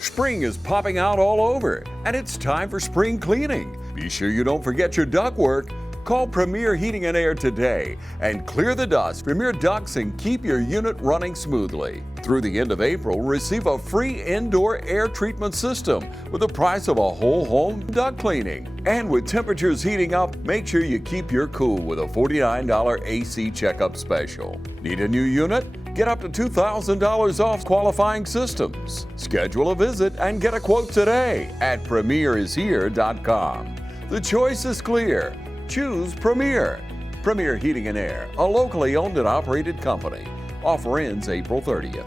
Spring is popping out all over, and it's time for spring cleaning. Be sure you don't forget your ductwork. Call Premier Heating and Air today and clear the dust from your ducts and keep your unit running smoothly. Through the end of April, receive a free indoor air treatment system with the price of a whole home duct cleaning. And with temperatures heating up, make sure you keep your cool with a $49 AC checkup special. Need a new unit? Get up to $2,000 off qualifying systems. Schedule a visit and get a quote today at premierishere.com. The choice is clear. Choose Premier. Premier Heating and Air, a locally owned and operated company. Offer ends April 30th.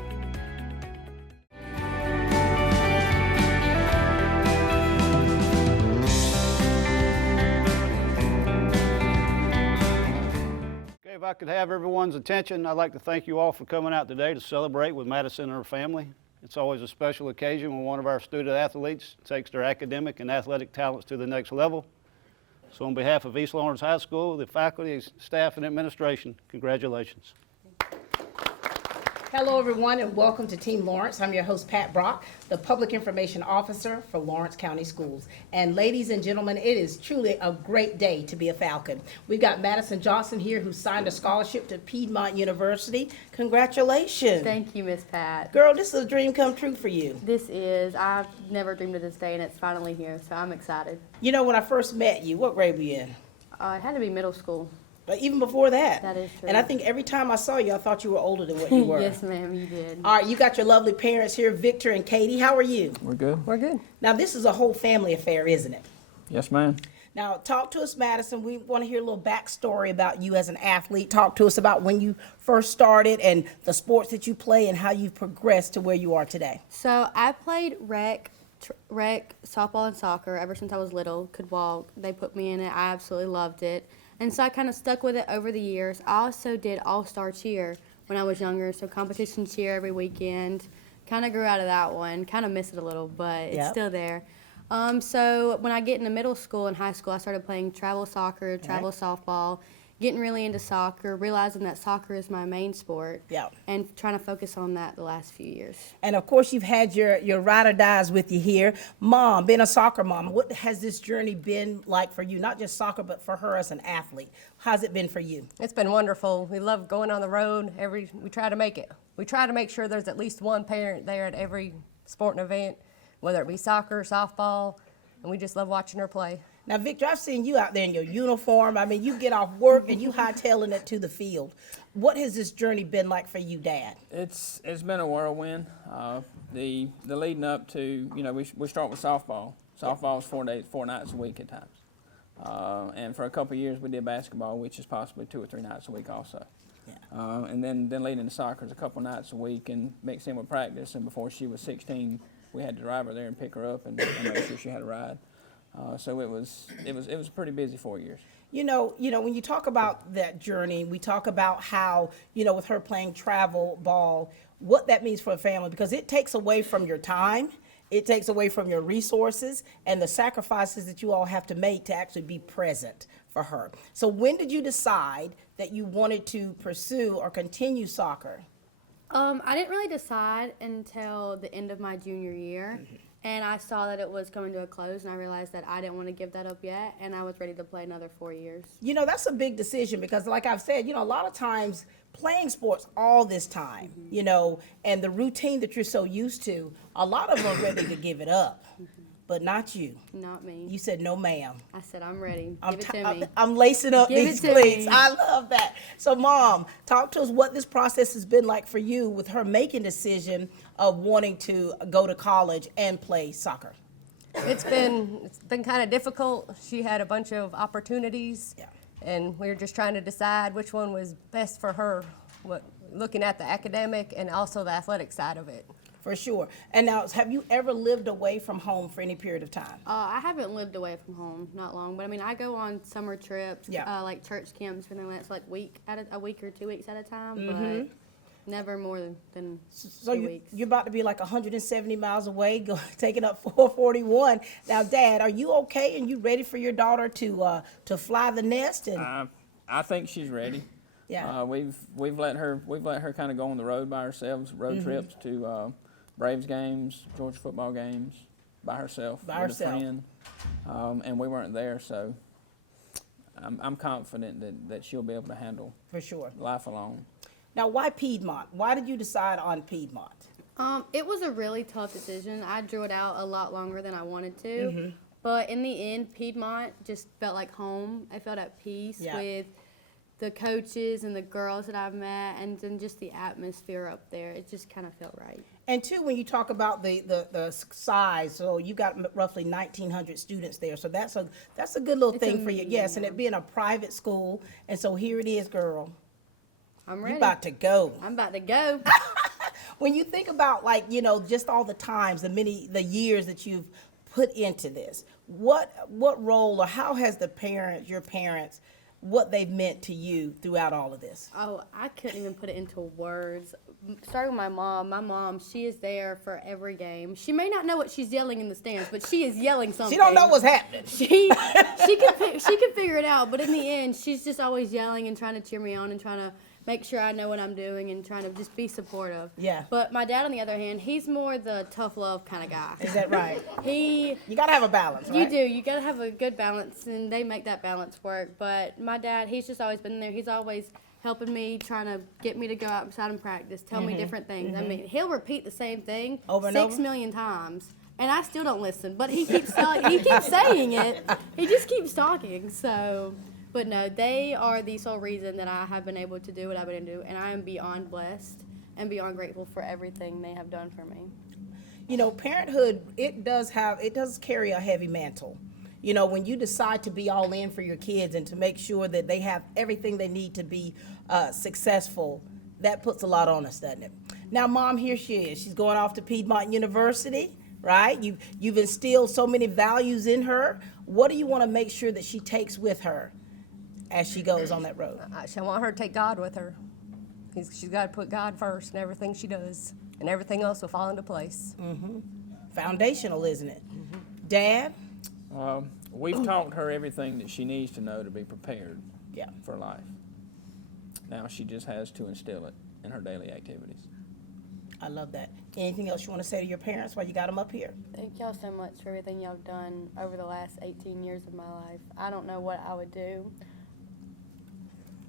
Okay, if I could have everyone's attention, I'd like to thank you all for coming out today to celebrate with Madison and her family. It's always a special occasion when one of our student athletes takes their academic and athletic talents to the next level. So on behalf of East Lawrence High School, the faculty, staff, and administration, congratulations. Hello, everyone, and welcome to Team Lawrence. I'm your host, Pat Brock, the Public Information Officer for Lawrence County Schools. And ladies and gentlemen, it is truly a great day to be a Falcon. We've got Madison Johnson here, who signed a scholarship to Piedmont University. Congratulations. Thank you, Miss Pat. Girl, this is a dream come true for you. This is, I've never dreamed of this day, and it's finally here, so I'm excited. You know, when I first met you, what grade were you in? It had to be middle school. But even before that. That is true. And I think every time I saw you, I thought you were older than what you were. Yes, ma'am, you did. All right, you got your lovely parents here, Victor and Katie. How are you? We're good. We're good. Now, this is a whole family affair, isn't it? Yes, ma'am. Now, talk to us, Madison. We want to hear a little backstory about you as an athlete. Talk to us about when you first started and the sports that you play and how you've progressed to where you are today. So I played rec, softball, and soccer ever since I was little. Could walk. They put me in it. I absolutely loved it. And so I kind of stuck with it over the years. I also did all-star cheer when I was younger, so competition cheer every weekend. Kind of grew out of that one. Kind of miss it a little, but it's still there. So when I get into middle school and high school, I started playing travel soccer, travel softball, getting really into soccer, realizing that soccer is my main sport, and trying to focus on that the last few years. And of course, you've had your ride or dies with you here. Mom, being a soccer mom, what has this journey been like for you? Not just soccer, but for her as an athlete. How's it been for you? It's been wonderful. We love going on the road. We try to make it. We try to make sure there's at least one parent there at every sporting event, whether it be soccer, softball, and we just love watching her play. Now, Victor, I've seen you out there in your uniform. I mean, you get off work and you hightailing it to the field. What has this journey been like for you, Dad? It's been a whirlwind. The leading up to, we start with softball. Softball is 4 nights a week at times. And for a couple of years we did basketball, which is possibly 2 or 3 nights a week also. And then leading into soccer is a couple nights a week and mixed in with practice. And before she was 16, we had to drive her there and pick her up and make sure she had a ride. So it was a pretty busy 4 years. You know, when you talk about that journey, we talk about how, with her playing travel ball, what that means for a family, because it takes away from your time, it takes away from your resources, and the sacrifices that you all have to make to actually be present for her. So when did you decide that you wanted to pursue or continue soccer? I didn't really decide until the end of my junior year. And I saw that it was coming to a close, and I realized that I didn't want to give that up yet, and I was ready to play another 4 years. You know, that's a big decision because, like I've said, a lot of times playing sports all this time, and the routine that you're so used to, a lot of them are ready to give it up. But not you. Not me. You said, no, ma'am. I said, I'm ready. Give it to me. I'm lacing up these cleats. I love that. So, Mom, talk to us what this process has been like for you with her making decision of wanting to go to college and play soccer. It's been kind of difficult. She had a bunch of opportunities, and we were just trying to decide which one was best for her, looking at the academic and also the athletic side of it. For sure. And now, have you ever lived away from home for any period of time? I haven't lived away from home, not long. But I mean, I go on summer trips, like church camps, when I went, so like a week or 2 weeks at a time, but never more than 2 weeks. You're about to be like 170 miles away, taking up 441. Now, Dad, are you okay? And you ready for your daughter to fly the nest? And I think she's ready. Yeah. We've let her kind of go on the road by ourselves, road trips to Braves games, Georgia football games, by herself, By with herself. a friend, and we weren't there, so I'm confident that she'll be able to handle For sure. life alone. Now, why Piedmont? Why did you decide on Piedmont? It was a really tough decision. I drew it out a lot longer than I wanted to. But in the end, Piedmont just felt like home. I felt at peace Yeah. with the coaches and the girls that I've met, and then just the atmosphere up there. It just kind of felt right. And two, when you talk about the size, so you got roughly 1,900 students there, so that's a good little It's a thing for you. medium, Yes, and yeah. it being a private school, and so here it is, girl. I'm ready. You about to go. I'm about to go. When you think about, like, you know, just all the times, the years that you've put into this, what role or how has your parents, what they've meant to you throughout all of this? Oh, I couldn't even put it into words. Starting with my mom, she is there for every game. She may not know what she's yelling in the stands, but she is yelling something. She don't know what's happening. She can figure it out, but in the end, she's just always yelling and trying to cheer me on and trying to make sure I know what I'm doing and trying to just be supportive. Yeah. But my dad, on the other hand, he's more the tough love kind of guy. Is that right? You gotta have a balance, right? You do. You gotta have a good balance, and they make that balance work. But my dad, he's just always been there. He's always helping me, trying to get me to go outside and practice, tell me different things. I mean, he'll repeat the same thing Over and 6 over? million times, and I still don't listen. But he keeps he keeps saying it. He just keeps talking. So, but no, they are the sole reason that I have been able to do what I've been able to do, and I am beyond blessed and beyond grateful for everything they have done for me. You know, parenthood, it does carry a heavy mantle. You know, when you decide to be all in for your kids and to make sure that they have everything they need to be successful, that puts a lot on us, doesn't it? Now, Mom, here she is. She's going off to Piedmont University, right? You've instilled so many values in her. What do you want to make sure that she takes with her as she goes on that road? I want her to take God with her. She's got to put God first in everything she does, and everything else will fall into place. Foundational, isn't it? Dad? We've taught her everything that she needs to know to be prepared Yeah. for life. Now she just has to instill it in her daily activities. I love that. Anything else you want to say to your parents while you got them up here? Thank y'all so much for everything y'all have done over the last 18 years of my life. I don't know what I would do.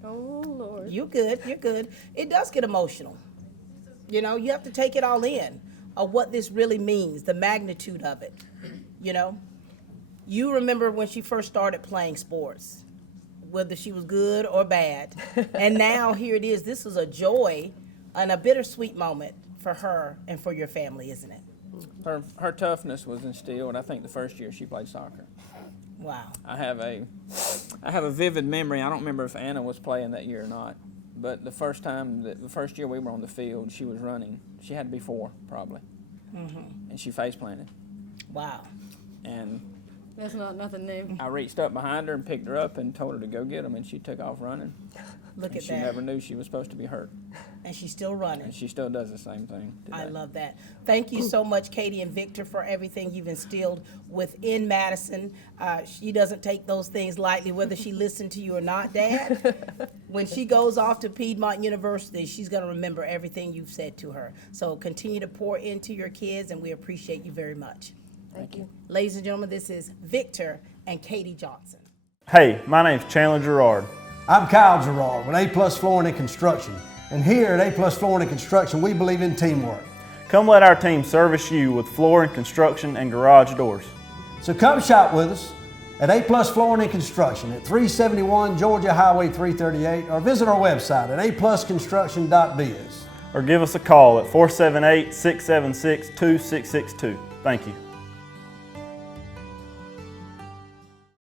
Oh, Lord. You're good. You're good. It does get emotional. You know, you have to take it all in of what this really means, the magnitude of it. You know, you remember when she first started playing sports, whether she was good or bad. And now here it is. This is a joy and a bittersweet moment for her and for your family, isn't it? Her toughness was instilled, I think, the first year she played soccer. Wow. I have a vivid memory. I don't remember if Anna was playing that year or not, but the first year we were on the field, she was running. She had to be 4, probably, and she face planted. Wow. And That's not nothing new. I reached up behind her and picked her up and told her to go get them, and she took off running. Look And at she that. never knew she was supposed to be hurt, And she's still running. and she still does the same thing today. I love that. Thank you so much, Katie and Victor, for everything you've instilled within Madison. She doesn't take those things lightly, whether she listened to you or not, Dad. When she goes off to Piedmont University, she's going to remember everything you've said to her. So continue to pour into your kids, and we appreciate you very much. Thank you. Ladies and gentlemen, this is Victor and Katie Johnson. Hey, my name's Chandler Gerard. I'm Kyle Gerard with A+ Flooring and Construction. And here at A+ Flooring and Construction, we believe in teamwork. Come let our team service you with flooring, construction, and garage doors. So come shop with us at A+ Flooring and Construction at 371 Georgia Highway 338 or visit our website at aplusconstruction.biz. Or give us a call at 478-676-2662. Thank you.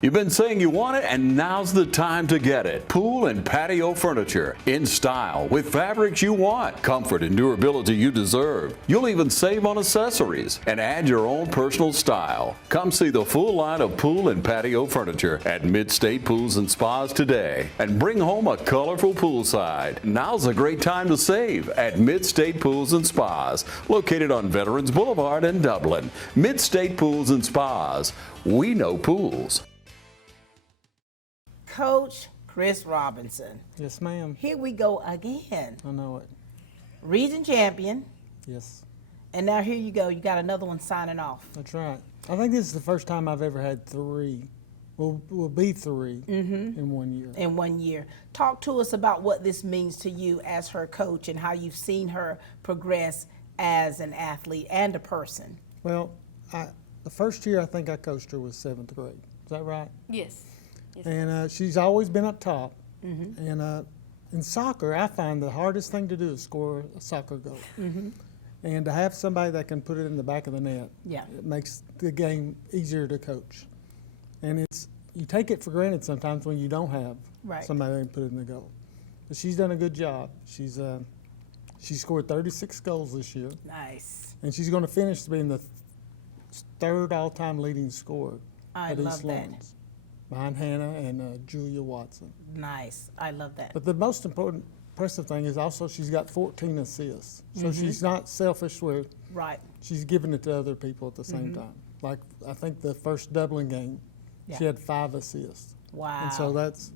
You've been saying you want it, and now's the time to get it. Pool and patio furniture in style with fabrics you want, comfort and durability you deserve. You'll even save on accessories and add your own personal style. Come see the full line of pool and patio furniture at Mid-State Pools and Spas today and bring home a colorful poolside. Now's a great time to save at Mid-State Pools and Spas, located on Veterans Boulevard in Dublin. Mid-State Pools and Spas. We know pools. Coach Chris Robinson. Yes, ma'am. Here we go again. I know it. Region champion. Yes. And now here you go. You got another one signing off. That's right. I think this is the first time I've ever had three. Will be three in 1 year. In 1 year. Talk to us about what this means to you as her coach and how you've seen her progress as an athlete and a person. Well, the first year I think I coached her was 7th grade. Is that right? Yes. Yes. And she's always been up top. And in soccer, I find the hardest thing to do is score a soccer goal. And to have somebody that can put it in the back of the net, it makes the game easier to coach. And you take it for granted sometimes when you don't have somebody that can put it in the goal. But she's done a good job. She scored 36 goals this year. Nice. And she's going to finish being the third all-time leading scorer I at love East that. Lawrence, behind Hannah and Julia Watson. Nice. I love that. But the most impressive thing is also she's got 14 assists. So she's not selfish where she's giving it to other people at the same time. Like I think the first Dublin game, she had 5 assists. Wow. And so that's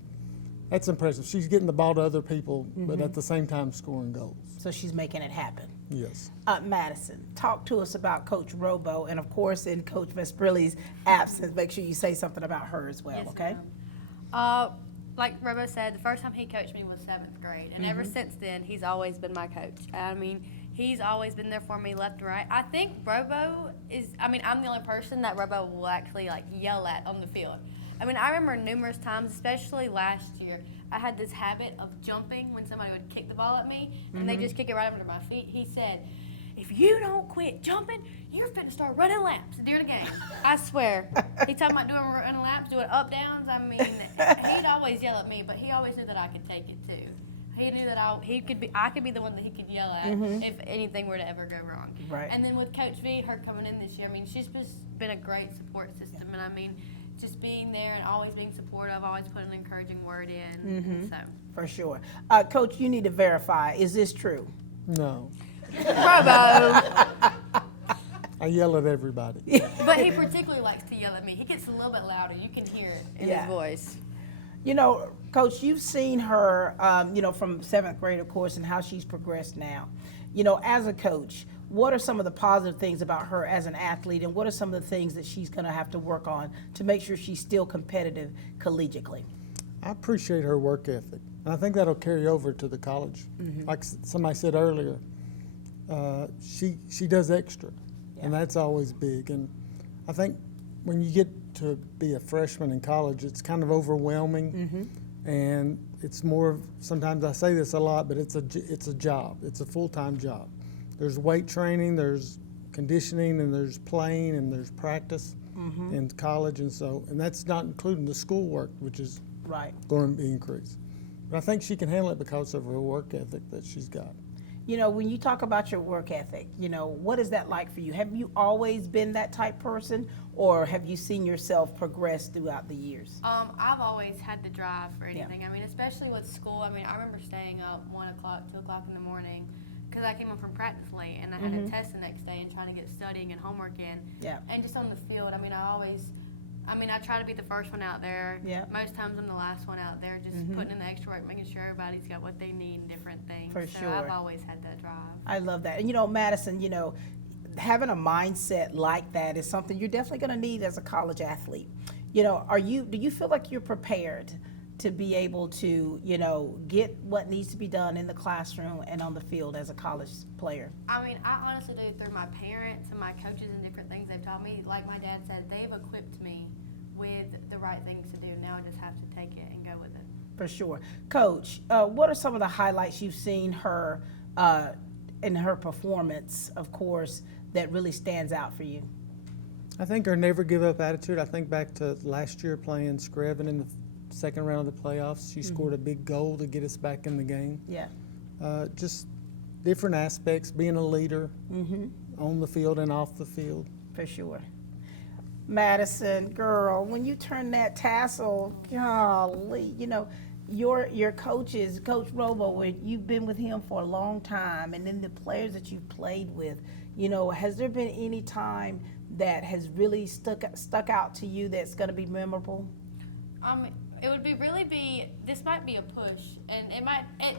impressive. She's getting the ball to other people, but at the same time scoring goals. So she's making it happen. Yes. Madison, talk to us about Coach Robo, and of course, in Coach Vesprilli's absence, make sure you say something about her as well, Yes, okay? Like Robo said, the first time he coached me was 7th grade, and ever since then, he's always been my coach. I mean, he's always been there for me left and right. I think Robo I'm the only person that Robo will actually like yell at on the field. I mean, I remember numerous times, especially last year, I had this habit of jumping when somebody would kick the ball at me, and they just kick it right under my feet. He said, if you don't quit jumping, you're finna start running laps during the game. I swear. He talking about doing running laps, doing up downs. I mean, he'd always yell at me, but he always knew that I could take it too. He knew that I could be the one that he could yell at if anything were to ever go wrong. Right. And then with Coach V, her coming in this year, I mean, she's just been a great support system, and I mean, just being there and always being supportive, always putting an encouraging word in. And so. For sure. Coach, you need to verify, is this true? No. Robo. I yell at everybody. But he particularly likes to yell at me. He gets a little bit louder. You can hear it in his voice. You know, Coach, you've seen her, from 7th grade, of course, and how she's progressed now. You know, as a coach, what are some of the positive things about her as an athlete, and what are some of the things that she's going to have to work on to make sure she's still competitive collegiately? I appreciate her work ethic, and I think that'll carry over to the college. Like somebody said earlier, she does extra, and that's always big. And I think when you get to be a freshman in college, it's kind of overwhelming, and it's more. Sometimes I say this a lot, but it's a job. It's a full-time job. There's weight training, there's conditioning, and there's playing, and there's practice in college, and that's not including the schoolwork, which is going to be increased. But I think she can handle it because of her work ethic that she's got. You know, when you talk about your work ethic, what is that like for you? Have you always been that type person, or have you seen yourself progress throughout the years? I've always had the drive for anything. I mean, especially with school. I mean, I remember staying up 1 o'clock, 2 o'clock in the morning, because I came up from practice late, and I had a test the next day, and trying to get studying and homework in. And just on the field, I mean, I try to be the first one out there. Most times I'm the last one out there, just putting in the extra work, making sure everybody's got what they need and different things. For so sure. I've always had that drive. I love that. And Madison, having a mindset like that is something you're definitely going to need as a college athlete. Do you feel like you're prepared to be able to, get what needs to be done in the classroom and on the field as a college player? I mean, I honestly do, through my parents and my coaches and different things they've taught me. Like my dad said, they've equipped me with the right things to do. Now I just have to take it and go with it. For sure. Coach, what are some of the highlights you've seen her in her performance, of course, that really stands out for you? I think her never give up attitude. I think back to last year playing Screven in the second round of the playoffs. She scored a big goal to get us back in the game. Just different aspects, being a leader on the field and off the field. For sure. Madison, girl, when you turn that tassel, golly, your coaches, Coach Robo, you've been with him for a long time, and then the players that you've played with, has there been any time that has really stuck out to you that's going to be memorable? It would this might be a push, and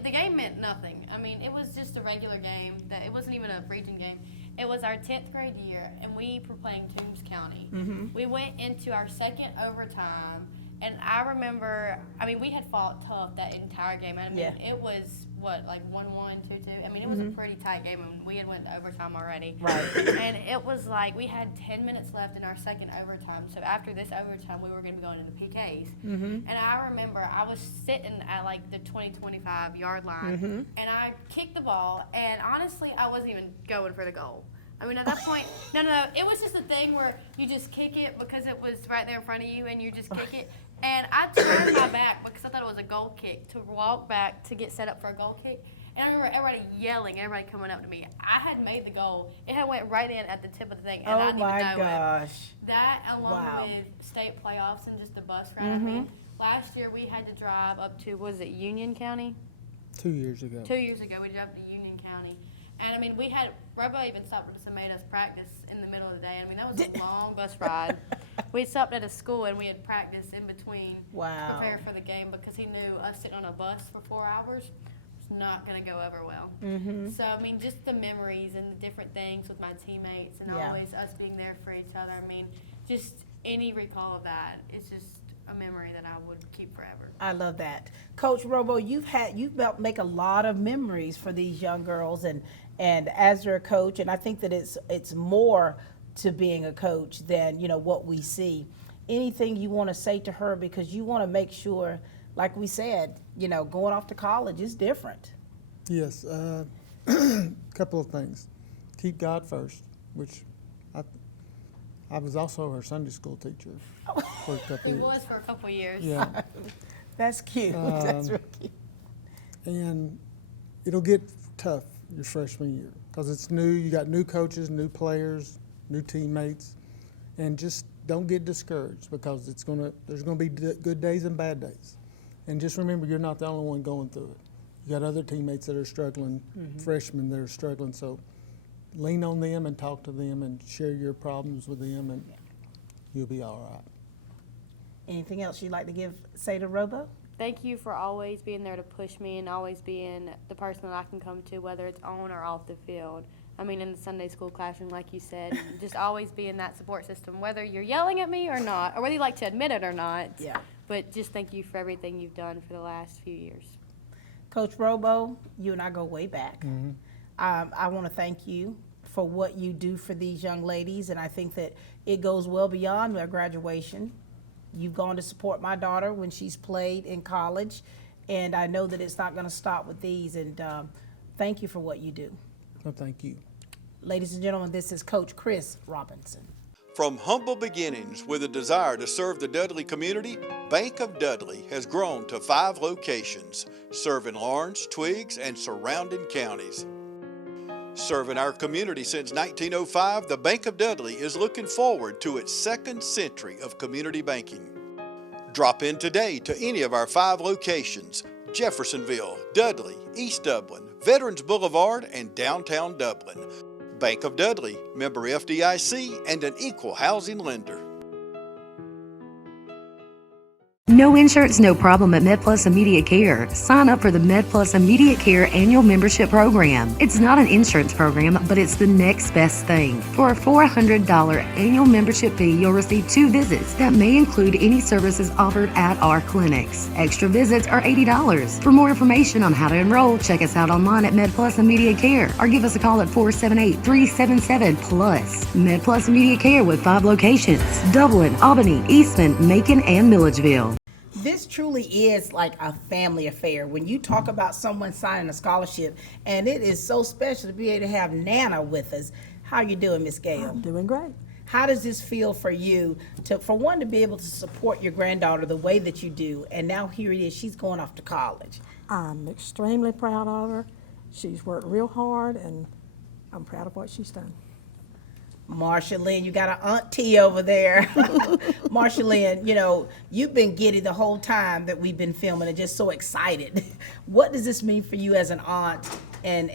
the game meant nothing. I mean, it was just a regular game, that it wasn't even a region game. It was our 10th grade year, and we were playing Toombs County. We went into our second overtime, and I remember, I mean, we had fought tough that entire game. I mean, it was, what, like 1-1, 2-2? I mean, it was a pretty tight game, and we had went to overtime already. Right. And it was like we had 10 minutes left in our second overtime. So after this overtime, we were going to be going into PKs. And I remember I was sitting at like the 20-25 yard line, and I kicked the ball, and honestly, I wasn't even going for the goal. I mean, at that point, no, it was just a thing where you just kick it because it was right there in front of you, and you just kick it. And I turned my back because I thought it was a goal kick to walk back to get set up for a goal kick. And I remember everybody yelling, everybody coming up to me. I had made the goal. It had went right in at the tip of the thing, and I didn't even know it. That, along with state playoffs and just the bus ride. I mean, last year we had to drive up to, was it Union County? 2 years ago. 2 years ago, we drove to Union County. And I mean, Robo even stopped with us and made us practice in the middle of the day. I mean, that was a long bus ride. We stopped at a school and we had practice in between to prepare for the game because he knew us sitting on a bus for 4 hours was not going to go over well. So, I mean, just the memories and the different things with my teammates and always us being there for each other. I mean, just any recall of that is just a memory that I would keep forever. I love that. Coach Robo, you've helped make a lot of memories for these young girls and as their coach, and I think that it's more to being a coach than, you know, what we see. Anything you want to say to her, because you want to make sure, like we said, you know, going off to college is different. Yes, couple of things. Keep God first, which I was also her Sunday school teacher for a couple He years. was for a couple years. Yeah. That's cute. That's really cute. And it'll get tough your freshman year because it's new. You got new coaches, new players, new teammates, and just don't get discouraged because there's gonna be good days and bad days. And just remember, you're not the only one going through it. You got other teammates that are struggling, freshmen that are struggling. So lean on them and talk to them and share your problems with them, and you'll be all right. Anything else you'd like to say to Robo? Thank you for always being there to push me and always being the person that I can come to, whether it's on or off the field. I mean, in the Sunday school classroom, like you said, just always being that support system, whether you're yelling at me or not, or whether you like to admit it or not. Yeah. But just thank you for everything you've done for the last few years. Coach Robo, you and I go way back. I want to thank you for what you do for these young ladies, and I think that it goes well beyond their graduation. You've gone to support my daughter when she's played in college, and I know that it's not going to stop with these, and thank you for what you do. Well, thank you. Ladies and gentlemen, this is Coach Chris Robinson. From humble beginnings with a desire to serve the Dudley community, Bank of Dudley has grown to 5 locations, serving Lawrence, Twiggs, and surrounding counties. Serving our community since 1905, the Bank of Dudley is looking forward to its 2nd century of community banking. Drop in today to any of our 5 locations: Jeffersonville, Dudley, East Dublin, Veterans Boulevard, and downtown Dublin. Bank of Dudley, member FDIC, and an equal housing lender. No insurance, no problem at MedPlus Immediate Care. Sign up for the MedPlus Immediate Care annual membership program. It's not an insurance program, but it's the next best thing. For a $400 annual membership fee, you'll receive 2 visits that may include any services offered at our clinics. Extra visits are $80. For more information on how to enroll, check us out online at MedPlus Immediate Care or give us a call at 478-377-PLUS. MedPlus Immediate Care with 5 locations: Dublin, Albany, Eastman, Macon, and Milledgeville. This truly is like a family affair. When you talk about someone signing a scholarship, and it is so special to be able to have Nana with us. How you doing, Miss Gail? I'm doing great. How does this feel for you for one, to be able to support your granddaughter the way that you do, and now here it is, she's going off to college? I'm extremely proud of her. She's worked real hard, and I'm proud of what she's done. Marsha Lynn, you got an auntie over there. Marsha Lynn, you know, you've been giddy the whole time that we've been filming and just so excited. What does this mean for you as an aunt and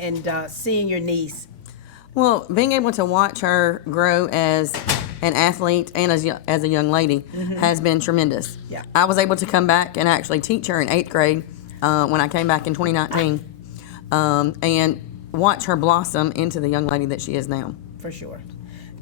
seeing your niece? Well, being able to watch her grow as an athlete and as a young lady has been tremendous. Yeah. I was able to come back and actually teach her in 8th grade when I came back in 2019 and watch her blossom into the young lady that she is now. For sure.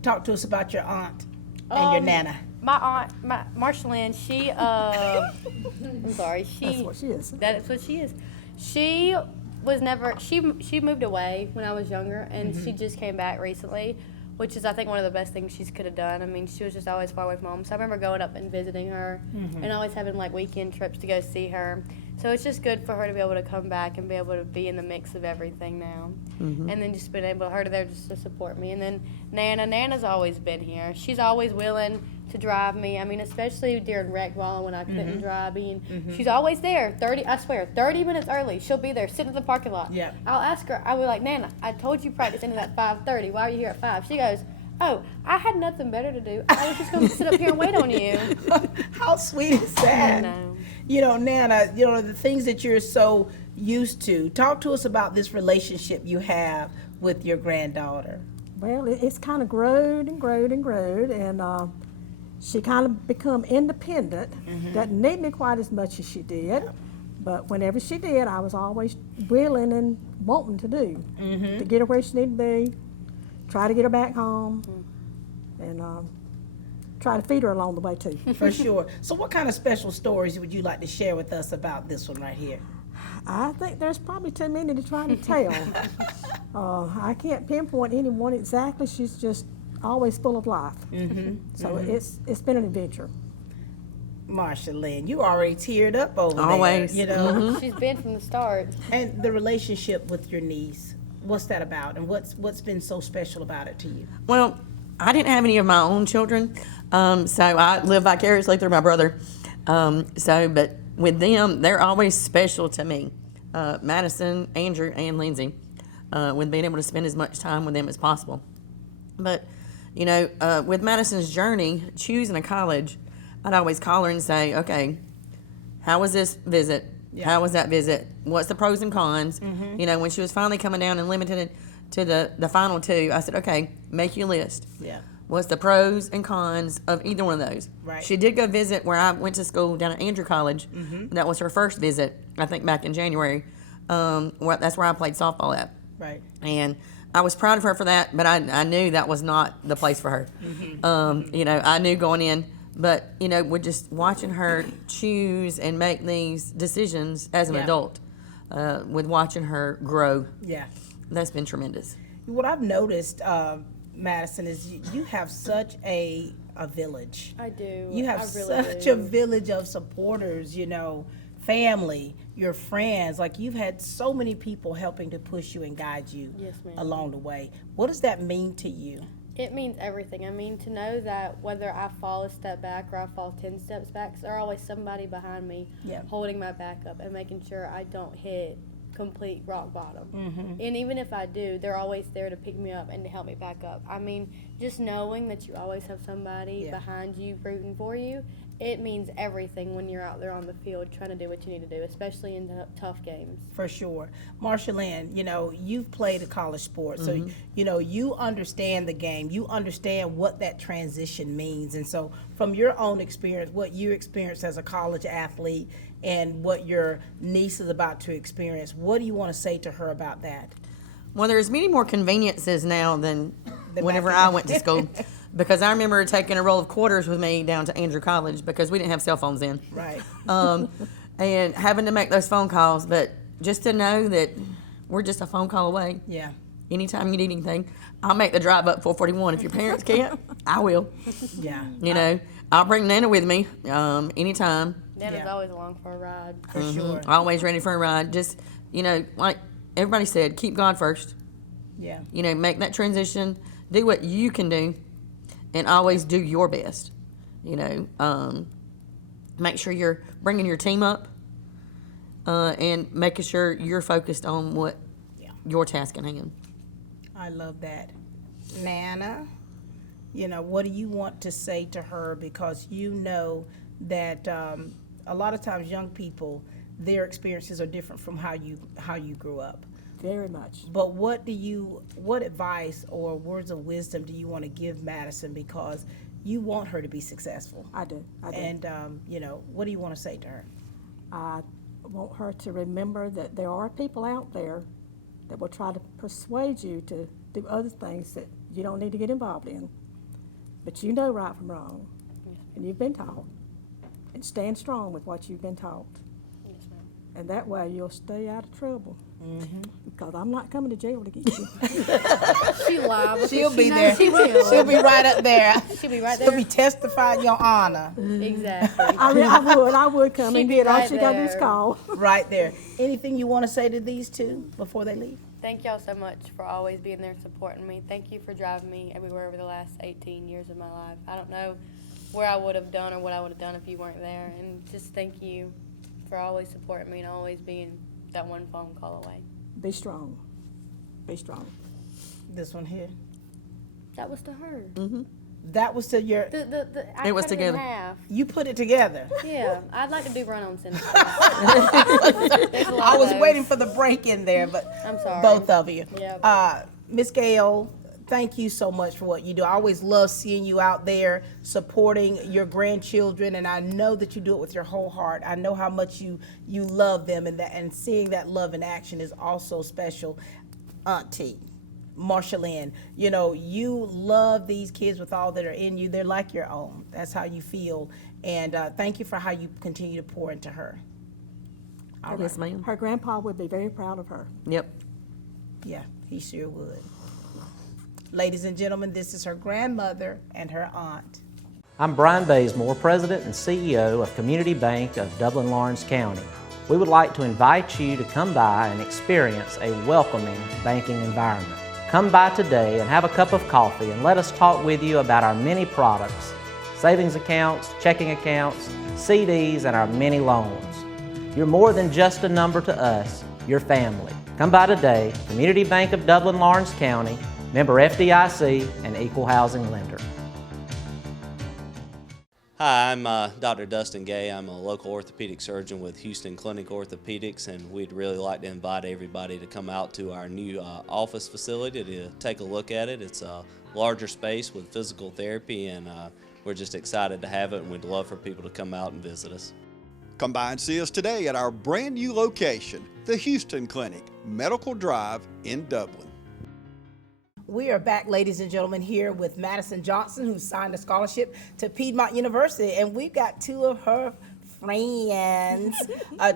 Talk to us about your aunt and your nana. My aunt, Marsha Lynn, she, I'm sorry, That's what she is. That is what she is. She was never, she moved away when I was younger, and she just came back recently, which is, I think, one of the best things she could have done. I mean, she was just always far away from home. So I remember going up and visiting her and always having, like, weekend trips to go see her. So it's just good for her to be able to come back and be able to be in the mix of everything now. And then just being able, her to there just to support me. And then Nana's always been here. She's always willing to drive me. I mean, especially during rec ball when I couldn't drive. She's always there, 30 minutes early. She'll be there, sitting in the parking lot. Yeah. I'll ask her, I'll be like, Nana, I told you practice ended at 5:30. Why are you here at 5? She goes, oh, I had nothing better to do. I was just going to sit up here and wait on you. How sweet is that? I know. You know, Nana, you know, the things that you're so used to. Talk to us about this relationship you have with your granddaughter. Well, it's kind of growed and growed and growed, and she kind of become independent. Doesn't need me quite as much as she did, but whenever she did, I was always willing and wanting to do to get her where she needed to be, try to get her back home, and try to feed her along the way too. For sure. So what kind of special stories would you like to share with us about this one right here? I think there's probably too many to try to tell. I can't pinpoint any one exactly. She's just always full of life. So it's been an adventure. Marsha Lynn, you already teared up over Always. there. You know, She's been from the start. and the relationship with your niece. What's that about, and what's been so special about it to you? Well, I didn't have any of my own children, so I live vicariously through my brother. But with them, they're always special to me. Madison, Andrew, and Lindsay, with being able to spend as much time with them as possible. But, you know, with Madison's journey, choosing a college, I'd always call her and say, okay, how was this visit? How was that visit? What's the pros and cons? You know, when she was finally coming down and limited it to the final two, I said, okay, make your list. Yeah. What's the pros and cons of either one of those? Right. She did go visit where I went to school down at Andrew College. That was her first visit, I think, back in January. That's where I played softball at. Right. And I was proud of her for that, but I knew that was not the place for her. You know, I knew going in, but, you know, we're just watching her choose and make these decisions as an adult, with watching her grow. Yeah. That's been tremendous. What I've noticed, Madison, is you have such a village. I do. You have I really such do. a village of supporters, you know, family, your friends. Like, you've had so many people helping to push you and guide you Yes, ma'am. along the way. What does that mean to you? It means everything. I mean, to know that whether I fall a step back or I fall 10 steps back, there's always somebody behind me holding my back up and making sure I don't hit complete rock bottom. And even if I do, they're always there to pick me up and to help me back up. I mean, just knowing that you always have somebody behind you rooting for you, it means everything when you're out there on the field trying to do what you need to do, especially in tough games. For sure. Marsha Lynn, you know, you've played a college sport, so, you know, you understand the game. You understand what that transition means. And so from your own experience, what you experienced as a college athlete and what your niece is about to experience, what do you want to say to her about that? Well, there's many more conveniences now than whenever back I then. went to school. Because I remember taking a roll of quarters with me down to Andrew College because we didn't have cell phones then. Right. And having to make those phone calls, but just to know that we're just a phone call away. Yeah. Anytime you need anything, I'll make the drive up 441. If your parents can't, I will. Yeah. You know, I'll bring Nana with me anytime. Nana's always along for a ride. For sure. Always ready for a ride. Just, you know, like everybody said, keep God first. Yeah. You know, make that transition, do what you can do, and always do your best. You know, make sure you're bringing your team up and making sure you're focused on what your task in hand. I love that. Nana, you know, what do you want to say to her? Because you know that a lot of times young people, their experiences are different from how you grew up. Very much. But what advice or words of wisdom do you want to give Madison, because you want her to be successful? I do. And, you know, what do you want to say to her? I want her to remember that there are people out there that will try to persuade you to do other things that you don't need to get involved in. But you know right from wrong, and you've been taught. And stand strong with what you've been taught. Yes, ma'am. And that way you'll stay out of trouble. Because I'm not coming to jail to get you. She lied. She'll be knows there. She will. She'll be right up there. She'll be right She'll there. be testifying your honor. Exactly. I would come She'd and be get all right she got to do is there. call. Right there. Anything you want to say to these two before they leave? Thank y'all so much for always being there and supporting me. Thank you for driving me everywhere over the last 18 years of my life. I don't know where I would have done or what I would have done if you weren't there. And just thank you for always supporting me and always being that one phone call away. Be strong. Be strong. This one here. That was to her. That was to your. I It was cut in together. half. You put it together. Yeah, I'd like to do run-on sentences. I was waiting for the break in there, but I'm sorry. both of you. Yeah. Miss Gail, thank you so much for what you do. I always love seeing you out there supporting your grandchildren, and I know that you do it with your whole heart. I know how much you love them, and seeing that love in action is also special. Auntie Marsha Lynn, you know, you love these kids with all that are in you. They're like your own. That's how you feel. And thank you for how you continue to pour into her. All right. Yes, ma'am. Her grandpa would be very proud of her. Yep. Yeah, he sure would. Ladies and gentlemen, this is her grandmother and her aunt. I'm Brian Bazemore, President and CEO of Community Bank of Dublin-Lawrence County. We would like to invite you to come by and experience a welcoming banking environment. Come by today and have a cup of coffee and let us talk with you about our many products, savings accounts, checking accounts, CDs, and our many loans. You're more than just a number to us, you're family. Come by today, Community Bank of Dublin-Lawrence County, member FDIC, and equal housing lender. Hi, I'm Dr. Dustin Gay. I'm a local orthopedic surgeon with Houston Clinic Orthopedics, and we'd really like to invite everybody to come out to our new office facility to take a look at it. It's a larger space with physical therapy, and we're just excited to have it, and we'd love for people to come out and visit us. Come by and see us today at our brand new location, the Houston Clinic, Medical Drive in Dublin. We are back, ladies and gentlemen, here with Madison Johnson, who signed a scholarship to Piedmont University, and we've got two of her friends,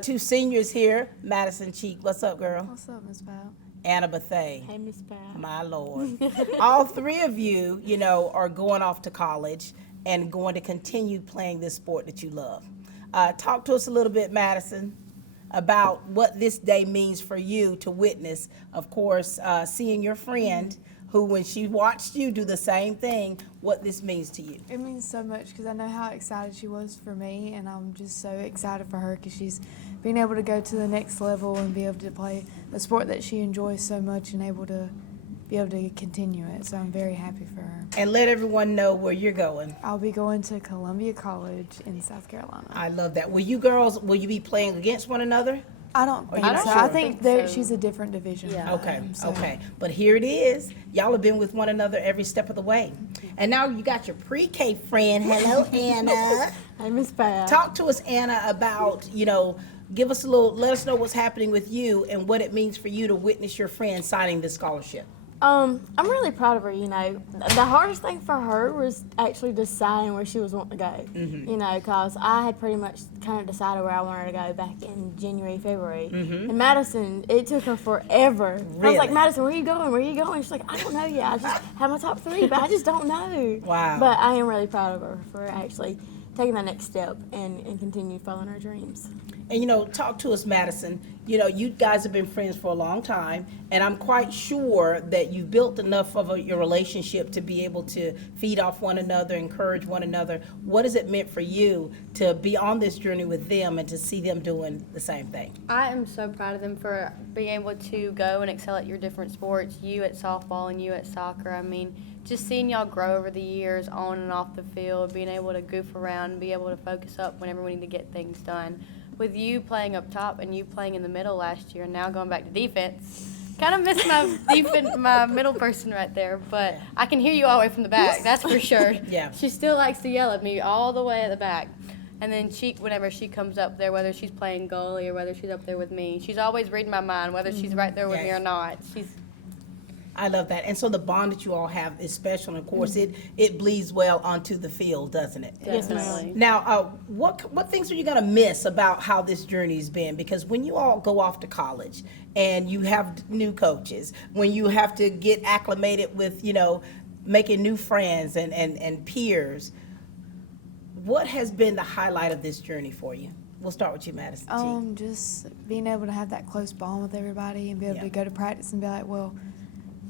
two seniors here. Madison Cheek, what's up, girl? What's up, Miss Pal? Anna Bethay. Hey, Miss Pal. My Lord. All three of you, you know, are going off to college and going to continue playing this sport that you love. Talk to us a little bit, Madison, about what this day means for you to witness, of course, seeing your friend who, when she watched you do the same thing, what this means to you. It means so much because I know how excited she was for me, and I'm just so excited for her because she's being able to go to the next level and be able to play the sport that she enjoys so much and be able to continue it. So I'm very happy for her. And let everyone know where you're going. I'll be going to Columbia College in South Carolina. I love that. Will you girls, will you be playing against one another? I don't think so. I think she's a different division. Yeah. Okay, okay. But here it is. Y'all have been with one another every step of the way. And now you got your pre-K friend. Hello, Anna. Hey, Miss Pat. Talk to us, Anna, about, you know, give us a little, let us know what's happening with you and what it means for you to witness your friend signing this scholarship. I'm really proud of her, you know. The hardest thing for her was actually deciding where she was wanting to go, you know, because I had pretty much kind of decided where I wanted to go back in January, February. And Madison, it took her forever. I was like, Madison, where are you going? Where are you going? She's like, I don't know yet. I just have my top 3, but I just don't know. Wow. But I am really proud of her for actually taking that next step and continue following her dreams. And, you know, talk to us, Madison. You know, you guys have been friends for a long time, and I'm quite sure that you've built enough of your relationship to be able to feed off one another, encourage one another. What has it meant for you to be on this journey with them and to see them doing the same thing? I am so proud of them for being able to go and excel at your different sports, you at softball and you at soccer. I mean, just seeing y'all grow over the years on and off the field, being able to goof around and be able to focus up whenever we need to get things done. With you playing up top and you playing in the middle last year and now going back to defense, kind of miss my middle person right there, but I can hear you all the way from the back, that's for sure. Yeah. She still likes to yell at me all the way at the back. And then whenever she comes up there, whether she's playing goalie or whether she's up there with me, she's always reading my mind, whether she's right there with me or not. I love that. And so the bond that you all have is special, and of course it bleeds well onto the field, doesn't it? Definitely. Now, what things are you gonna miss about how this journey's been? Because when you all go off to college and you have new coaches, when you have to get acclimated with, making new friends and peers, what has been the highlight of this journey for you? We'll start with you, Madison. Just being able to have that close bond with everybody and be able to go to practice and be like, well,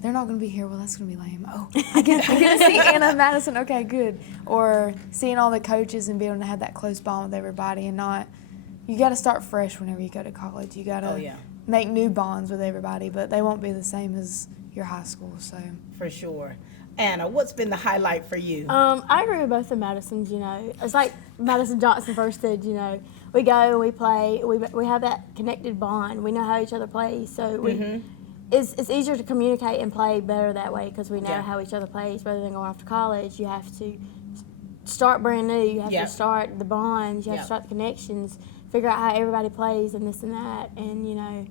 they're not going to be here. Well, that's going to be lame. Oh, I get to see Anna and Madison. Okay, good. Or seeing all the coaches and being able to have that close bond with everybody and not, you got to start fresh whenever you go to college. You got to make new bonds with everybody, but they won't be the same as your high school. So For sure. Anna, what's been the highlight for you? I agree with both of Madison's, It's like Madison Johnson first said, we go and we play, we have that connected bond. We know how each other plays, so it's easier to communicate and play better that way because we know how each other plays. Rather than going off to college, you have to start brand new. You have to start the bonds. You have to start the connections, figure out how everybody plays and this and that. And,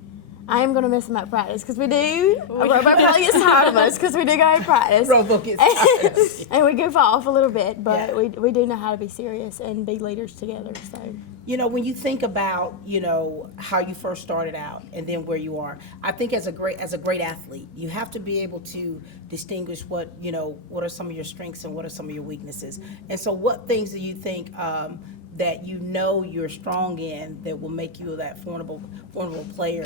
I am going to miss them at practice because we do. Robo probably gets tired of us because we do go to practice. Robo gets tired of us. And we goof off a little bit, but we do know how to be serious and be leaders together. So. When you think about, how you first started out and then where you are, I think as a great athlete, you have to be able to distinguish what are some of your strengths and what are some of your weaknesses. And so what things do you think that you're strong in that will make you that formidable player,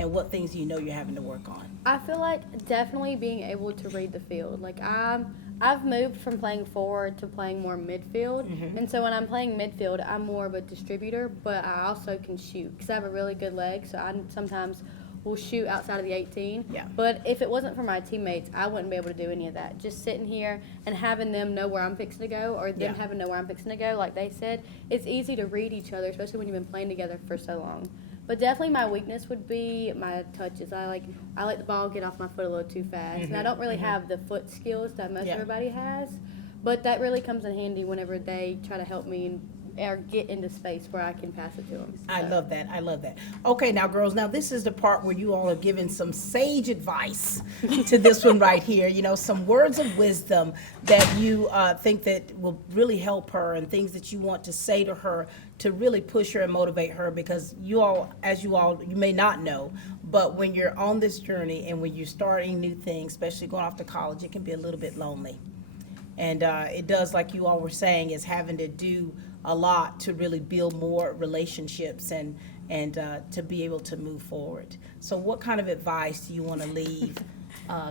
and what things you're having to work on? I feel like definitely being able to read the field. Like I've moved from playing forward to playing more midfield, and so when I'm playing midfield, I'm more of a distributor, but I also can shoot because I have a really good leg, so I sometimes will shoot outside of the 18. Yeah. But if it wasn't for my teammates, I wouldn't be able to do any of that. Just sitting here and having them know where I'm fixing to go, or them having to know where I'm fixing to go, like they said, it's easy to read each other, especially when you've been playing together for so long. But definitely my weakness would be my touches. I like the ball get off my foot a little too fast. And I don't really have the foot skills that most everybody has. But that really comes in handy whenever they try to help me or get into space where I can pass it to them. I love that. Okay, now girls, this is the part where you all are giving some sage advice to this one right here. Some words of wisdom that you think that will really help her, and things that you want to say to her to really push her and motivate her, because you may not know, but when you're on this journey and when you're starting new things, especially going off to college, it can be a little bit lonely. And it does, like you all were saying, is having to do a lot to really build more relationships and to be able to move forward. So what kind of advice do you want to leave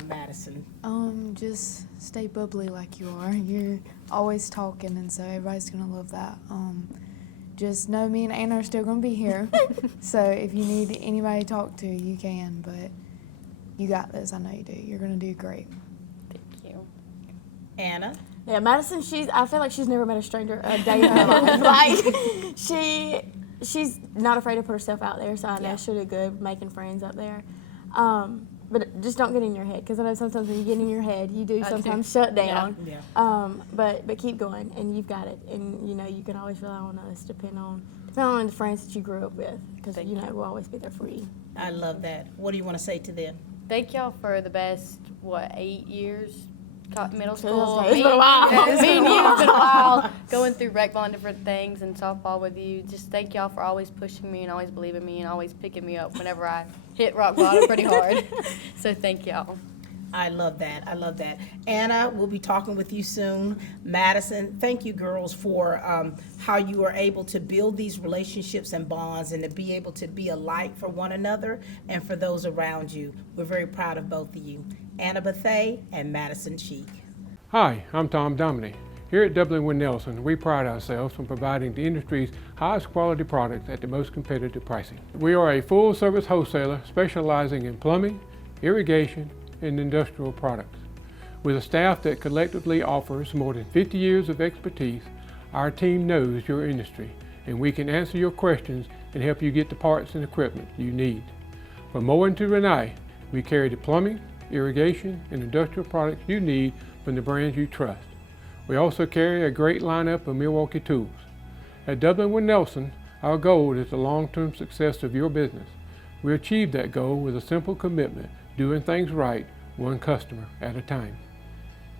Madison? Just stay bubbly like you are. You're always talking, and so everybody's going to love that. Just know me and Anna are still going to be here. So if you need anybody to talk to, you can, but you got this. I know you do. You're going to do great. Thank you. Anna? Yeah, Madison, I feel like she's never met a stranger a day in her life. Like, she's not afraid to put herself out there, so I know she'll do good making friends up there. But just don't get in your head, because I know sometimes when you get in your head, you do sometimes shut down. But keep going, and you've got it. And, you can always rely on us, depend on the friends that you grew up with, because, we'll always be there for you. I love that. What do you want to say to them? Thank y'all for the best, 8 years? Middle school. It's been a while. Me and you, it's been a while. Going through rec ball and different things and softball with you. Just thank y'all for always pushing me and always believing in me and always picking me up whenever I hit rock bottom pretty hard. So thank y'all. I love that. Anna, we'll be talking with you soon. Madison, thank you, girls, for how you are able to build these relationships and bonds and to be able to be a light for one another and for those around you. We're very proud of both of you. Anna Bethay and Madison Cheek. Hi, I'm Tom Dominy. Here at W. Nelson, we pride ourselves on providing the industry's highest quality products at the most competitive pricing. We are a full-service wholesaler specializing in plumbing, irrigation, and industrial products. With a staff that collectively offers more than 50 years of expertise, our team knows your industry, and we can answer your questions and help you get the parts and equipment you need. From Moen to Renee, we carry the plumbing, irrigation, and industrial products you need from the brands you trust. We also carry a great lineup of Milwaukee tools. At W. Nelson, our goal is the long-term success of your business. We achieve that goal with a simple commitment, doing things right one customer at a time.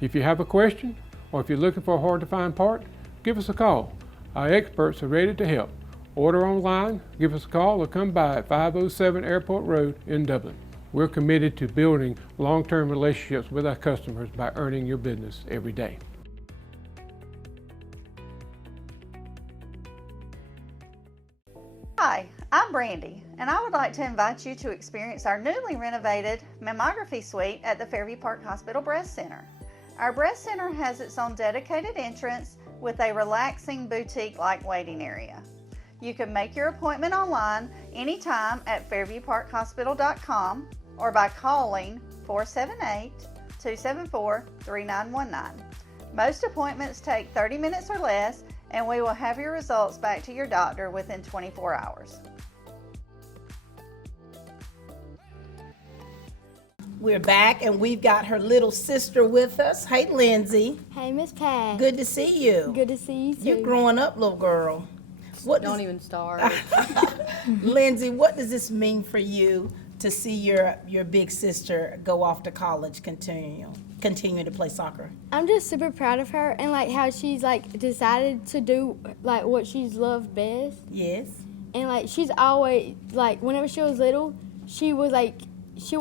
If you have a question, or if you're looking for a hard-to-find part, give us a call. Our experts are ready to help. Order online, give us a call, or come by at 507 Airport Road in Dublin. We're committed to building long-term relationships with our customers by earning your business every day. Hi, I'm Brandy, and I would like to invite you to experience our newly renovated mammography suite at the Fairview Park Hospital Breast Center. Our breast center has its own dedicated entrance with a relaxing boutique-like waiting area. You can make your appointment online anytime at fairviewparkhospital.com or by calling 478-274-3919. Most appointments take 30 minutes or less, and we will have your results back to your doctor within 24 hours. We're back, and we've got her little sister with us. Hey, Lindsay. Hey, Miss Pat. Good to see you. Good to see you too. You're growing up, little girl. Don't even start. Lindsay, what does this mean for you to see your big sister go off to college, continue to play soccer? I'm just super proud of her and like how she's like decided to do like what she's loved best. Yes. And like she's always like whenever she was little, she would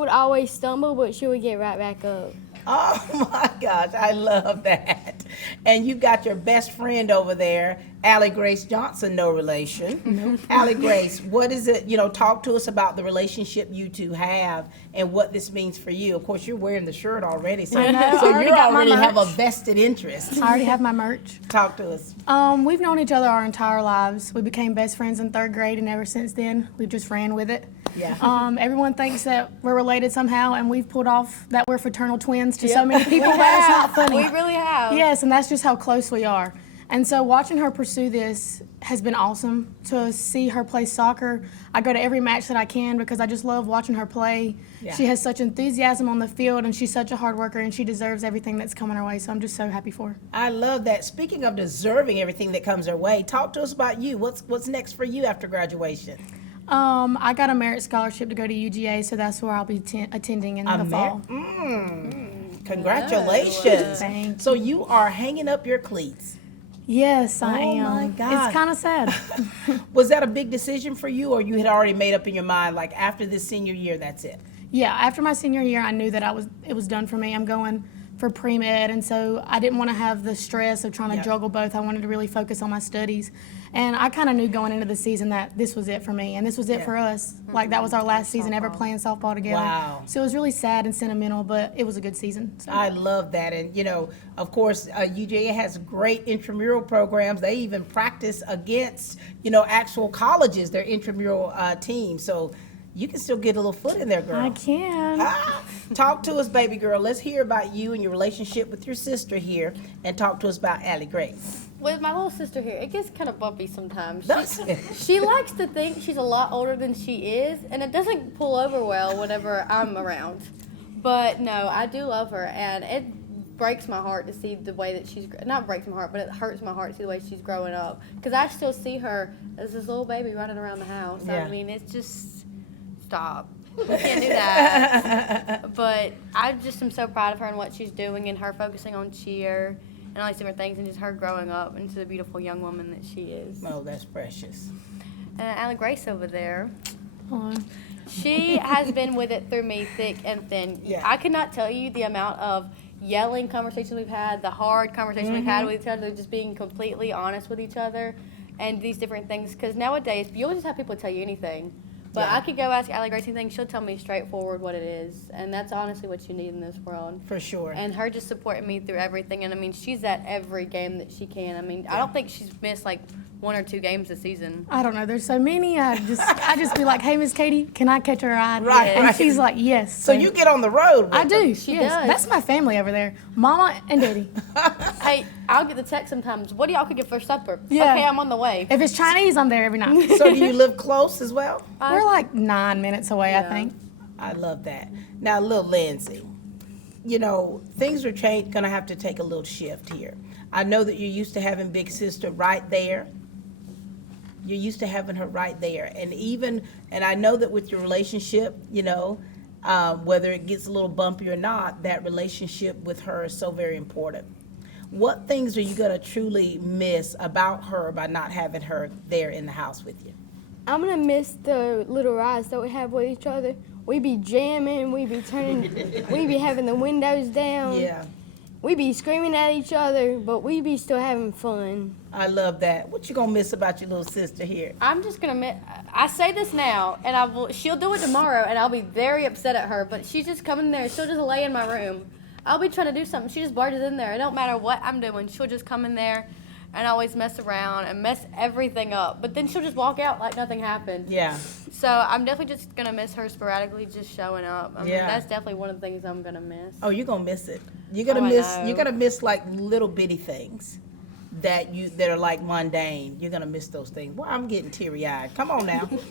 always stumble, but she would get right back up. Oh my gosh, I love that. And you got your best friend over there, Allie Grace Johnson, no relation. Nope. Allie Grace, what is it, talk to us about the relationship you two have and what this means for you. Of course, you're wearing the shirt already, so, I know, so I already you got my already have a merch. vested interest. I already have my merch. Talk to us. We've known each other our entire lives. We became best friends in 3rd grade, and ever since then, we just ran with it. Yeah. Everyone thinks that we're related somehow, and we've pulled off that we're fraternal twins to Yep. so many people We that it's have. not funny. We really have. Yes, and that's just how close we are. And so watching her pursue this has been awesome. To see her play soccer, I go to every match that I can because I just love watching her play. Yeah. She has such enthusiasm on the field, and she's such a hard worker, and she deserves everything that's coming her way. So I'm just so happy for her. I love that. Speaking of deserving everything that comes her way, talk to us about you. What's next for you after graduation? I got a merit scholarship to go to UGA, so that's where I'll be attending in the fall. Congratulations. Thanks. So you are hanging up your cleats. Yes, I am. Oh my God. It's kind of sad. Was that a big decision for you, or you had already made up in your mind, like after this senior year, that's it? Yeah, after my senior year, I knew that it was done for me. I'm going for pre-med, and so I didn't want to have the stress of trying to juggle both. I wanted to really focus on my studies. And I kind of knew going into the season that this was it for me, and this was it for us. Like, that was our last season ever playing softball together. Wow. So it was really sad and sentimental, but it was a good season. So. I love that. And, of course, UGA has great intramural programs. They even practice against, actual colleges, their intramural teams. So you can still get a little foot in there, girl. I can. Talk to us, baby girl. Let's hear about you and your relationship with your sister here, and talk to us about Allie Grace. With my little sister here, it gets kind of bumpy sometimes. Does it? She likes to think she's a lot older than she is, and it doesn't pull over well whenever I'm around. But no, I do love her, and it breaks my heart to see the way that she's, not breaks my heart, but it hurts my heart to see the way she's growing up. Because I still see her as this little baby running around the house. Yeah. I mean, it's just, stop. We can't do that. But I just am so proud of her and what she's doing, and her focusing on cheer and all these different things, and just her growing up into the beautiful young woman that she is. Oh, that's precious. And Allie Grace over there, Aww. she has been with it through me thick and thin. Yeah. I could not tell you the amount of yelling conversations we've had, the hard conversations we've had with each other, just being completely honest with each other, and these different things. Because nowadays, you'll just have people tell you anything. But Yeah. I could go ask Allie Grace anything, she'll tell me straightforward what it is. And that's honestly what you need in this world. For sure. And her just supporting me through everything. And I mean, she's at every game that she can. I mean, I don't think she's missed like 1 or 2 games this season. I don't know. There's so many. I just be like, hey, Miss Katie, can I catch her ride? Right, And right. she's like, yes. So you get on the road with I do. them. She does. That's my family over there. Mama and Daddy. Hey, I'll get the text sometimes. What do y'all could get for supper? Yeah. Okay, I'm on the way. If it's Chinese, I'm there every night. So do you live close as well? We're like 9 minutes away, I think. I love that. Now, little Lindsay, things are going to have to take a little shift here. I know that you're used to having big sister right there. You're used to having her right there. And I know that with your relationship, whether it gets a little bumpy or not, that relationship with her is so very important. What things are you going to truly miss about her by not having her there in the house with you? I'm gonna miss the little rides that we have with each other. We be jamming, we be turning, we be having the windows down. Yeah. We be screaming at each other, but we be still having fun. I love that. What you gonna miss about your little sister here? I'm just gonna admit, I say this now, and she'll do it tomorrow, and I'll be very upset at her, but she's just coming there, she'll just lay in my room. I'll be trying to do something, she just barges in there. It don't matter what I'm doing, she'll just come in there and always mess around and mess everything up. But then she'll just walk out like nothing happened. Yeah. So I'm definitely just gonna miss her sporadically just showing up. I mean, Yeah. that's definitely one of the things I'm gonna miss. Oh, you're gonna miss it. You're gonna Oh, I miss. know. You're gonna miss like little bitty things that are like mundane. You're gonna miss those things. Well, I'm getting teary eyed. Come on now. It's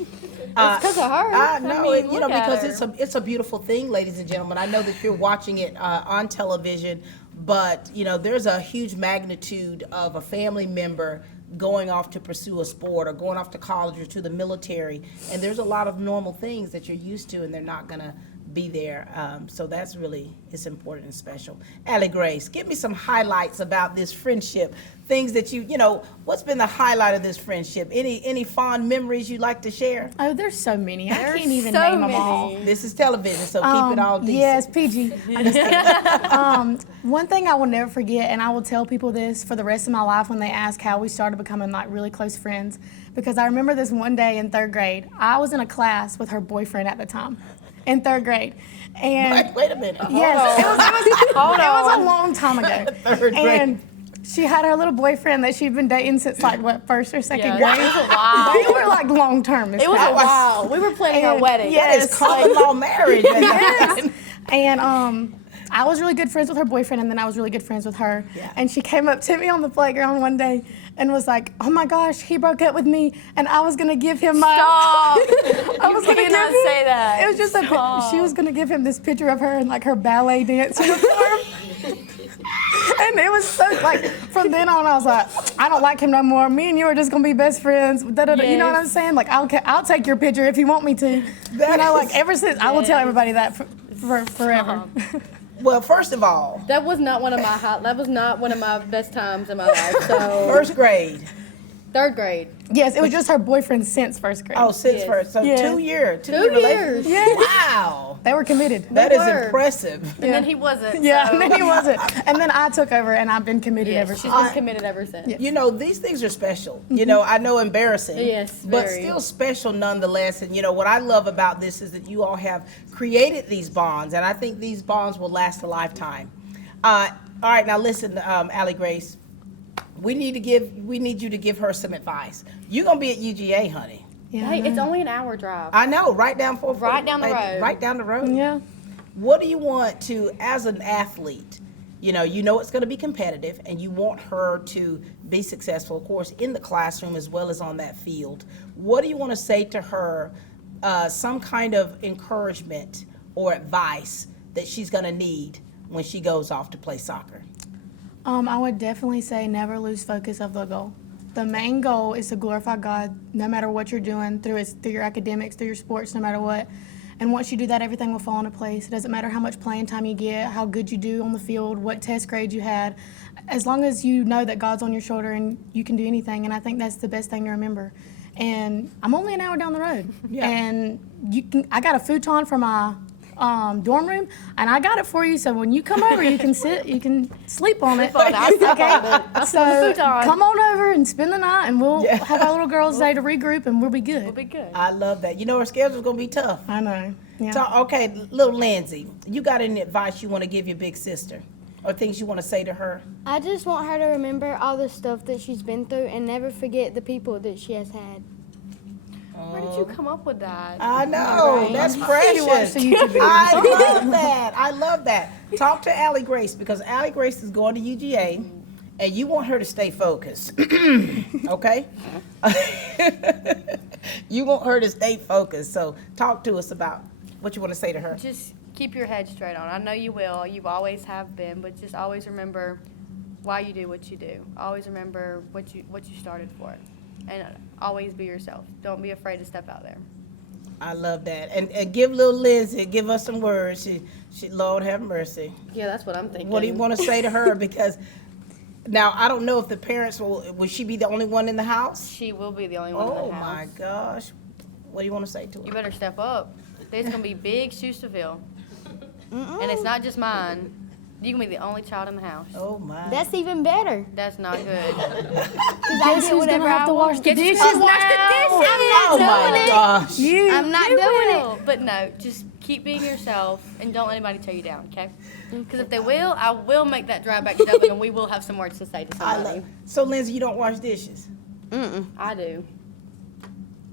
because of her. I know, mean, look at because her. it's a beautiful thing, ladies and gentlemen. I know that you're watching it on television, but there's a huge magnitude of a family member going off to pursue a sport or going off to college or to the military, and there's a lot of normal things that you're used to, and they're not gonna be there. So that's really, it's important and special. Allie Grace, give me some highlights about this friendship. Things that what's been the highlight of this friendship? Any fond memories you'd like to share? Oh, there's so many. I There's can't even so name them many. all. This is television, so keep it all decent. Yes, PG. I'm just kidding. One thing I will never forget, and I will tell people this for the rest of my life when they ask how we started becoming like really close friends, because I remember this one day in 3rd grade. I was in a class with her boyfriend at the time, in 3rd grade. And wait a minute. Yes, it was a long time ago. 3rd grade. And she had her little boyfriend that she'd been dating since like what, 1st or 2nd Yeah, grade. it was a while. They were like long term. It was a while. We were planning our wedding. That is common law marriage. Yes. And I was really good friends with her boyfriend, and then I was really good friends with her. Yeah. And she came up to me on the playground one day and was like, "Oh my gosh, he broke up with me, and I was gonna give him my." Stop. I was You gonna cannot give him, say that. It was just Stop. she was gonna give him this picture of her in like her ballet dance uniform. And it was so like from then on I was like, I don't like him no more. Me and you are just gonna be best friends. You know what I'm Yes. saying? Like I'll take your picture if you want me to. Like ever since I will tell everybody that for forever. Well, first of all, That was not one of my best times in my life. So 1st grade. 3rd grade. Yes, it was just her boyfriend since 1st grade. Oh, since Yes. first. So Yeah. 2 years. 2 2 year years. relationship. Yeah. Wow. They were committed. That is were. impressive. And then he wasn't. Yeah, so. and then he wasn't. And then I took over, and I've been committed ever She's since. been committed ever since. These things are special. I know embarrassing. Yes, But very. still special nonetheless. And what I love about this is that you all have created these bonds, and I think these bonds will last a lifetime. All right, now listen, Allie Grace. We need you to give her some advice. You're gonna be at UGA, honey. Yeah, Hey, it's only an hour drive. I know, right down Right down the road. Right down the road. Yeah. What do you want to, as an athlete, you know it's going to be competitive, and you want her to be successful, of course, in the classroom as well as on that field. What do you want to say to her, some kind of encouragement or advice that she's going to need when she goes off to play soccer? I would definitely say never lose focus of the goal. The main goal is to glorify God no matter what you're doing, through your academics, through your sports, no matter what. And once you do that, everything will fall into place. It doesn't matter how much playing time you get, how good you do on the field, what test grades you had. As long as you know that God's on your shoulder and you can do anything, and I think that's the best thing to remember. And I'm only an hour down the road. Yeah. And I got a futon for my dorm room, and I got it for you, so when you come over, you can sleep on it. Okay? So come on over and spend the night, and we'll have our little girls' day to regroup, and we'll be good. We'll be good. I love that. Her schedule's going to be tough. I know. Yeah. So, okay, little Lindsay, you got any advice you want to give your big sister, or things you want to say to her? I just want her to remember all the stuff that she's been through and never forget the people that she has had. Where did you come up with that? I know, that's You precious. watch the YouTube videos. I love that. I love that. Talk to Allie Grace, because Allie Grace is going to UGA, and you want her to stay focused. Okay? You want her to stay focused. So talk to us about what you want to say to her. Just keep your head straight on. I know you will. You always have been, but just always remember why you do what you do. Always remember what you started for, and always be yourself. Don't be afraid to step out there. I love that. And give little Lindsay, give us some words. She Lord have mercy. Yeah, that's what I'm thinking. What do you want to say to her? Because now I don't know if the parents will she be the only one in the house? She will be the only one in the house. Oh my gosh. What do you want to say to her? You better step up. There's gonna be big shoes to fill. And it's not just mine. You're gonna be the only child in the house. Oh my. That's even better. That's not good. Guess who's gonna have to wash the dishes now? I'm not doing it. Gosh. I'm not doing it. But no, just keep being yourself and don't let anybody tear you down, okay? Because if they will, I will make that drive back to Dublin and we will have some words to say to somebody. So Lindsay, you don't wash dishes? I do.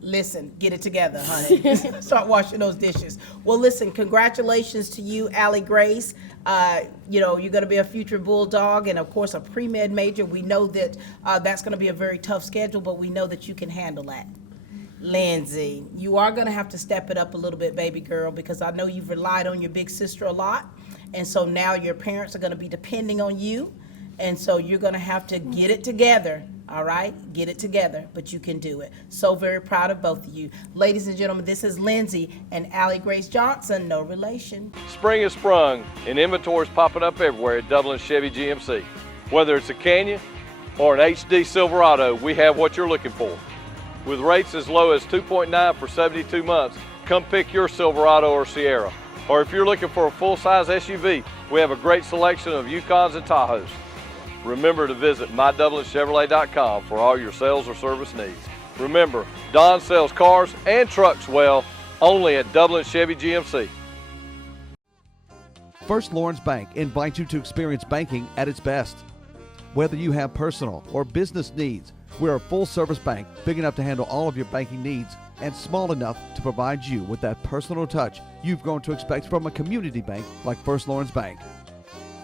Listen, get it together, honey. Start washing those dishes. Well, listen, congratulations to you, Allie Grace. You're going to be a future Bulldog and, of course, a pre-med major. We know that that's going to be a very tough schedule, but we know that you can handle that. Lindsay, you are going to have to step it up a little bit, baby girl, because I know you've relied on your big sister a lot. And so now your parents are going to be depending on you. And so you're going to have to get it together, all right? Get it together, but you can do it. So very proud of both of you. Ladies and gentlemen, this is Lindsay and Allie Grace Johnson, no relation. Spring has sprung and inventory is popping up everywhere at Dublin Chevy GMC. Whether it's a Canyon or an HD Silverado, we have what you're looking for. With rates as low as 2.9 for 72 months, come pick your Silverado or Sierra. Or if you're looking for a full-size SUV, we have a great selection of Yukons and Tahoes. Remember to visit MyDublinChevrolet.com for all your sales or service needs. Remember, Don sells cars and trucks well, only at Dublin Chevy GMC. First Lawrence Bank invites you to experience banking at its best. Whether you have personal or business needs, we're a full-service bank big enough to handle all of your banking needs and small enough to provide you with that personal touch you've grown to expect from a community bank like First Lawrence Bank.